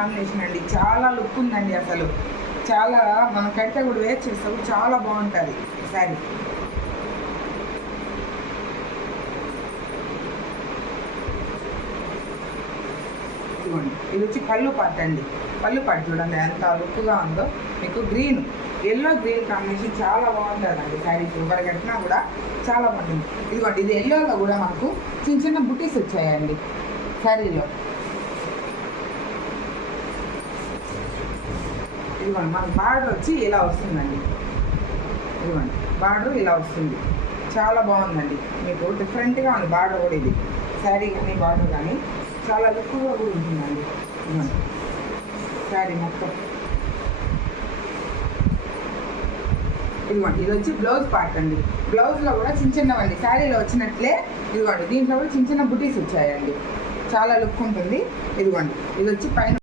Combination అండి, చాలా look ఉందండి. అసలు చాలా మన కడితే కూడా వేర్ చేస్తే కూడా చాలా బాగుంటుంది శారీ. ఇదిగోండి, ఇది వచ్చి పళ్ళు పాట అండి. పళ్ళు పాట చూడండి ఎంత లుక్గా ఉందో. మీకు గ్రీన్ ఎల్లో గ్రీన్ కాంబినేషన్ చాలా బాగుంటుందండి. శారీస్ ఎవరు కట్టినా కూడా చాలా బాగుంటుంది. ఇదిగోండి, ఇది ఎల్లోలో కూడా మనకు చిన్న చిన్న బుటీస్ వచ్చాయండి శారీలో. ఇదిగోండి, మన బార్డర్ వచ్చి ఇలా వస్తుందండి. ఇదిగోండి, బార్డర్ ఇలా వస్తుంది, చాలా బాగుందండి. మీకు డిఫరెంట్గా ఉంది బార్డర్ కూడా. ఇది శారీ కానీ బార్డర్ కానీ చాలా లుక్గా కూడా ఉంటుందండి. ఇదిగోండి, శారీ మొత్తం. ఇదిగోండి, ఇది వచ్చి బ్లౌజ్ పార్ట్ అండి. బ్లౌజ్లో కూడా చిన్న చిన్నవండి, శారీలో వచ్చినట్లే. ఇదిగోండి, దీంట్లో కూడా చిన్న చిన్న బుటీస్ వచ్చాయండి, చాలా లుక్ ఉంటుంది. ఇదిగోండి, ఇది వచ్చి పైన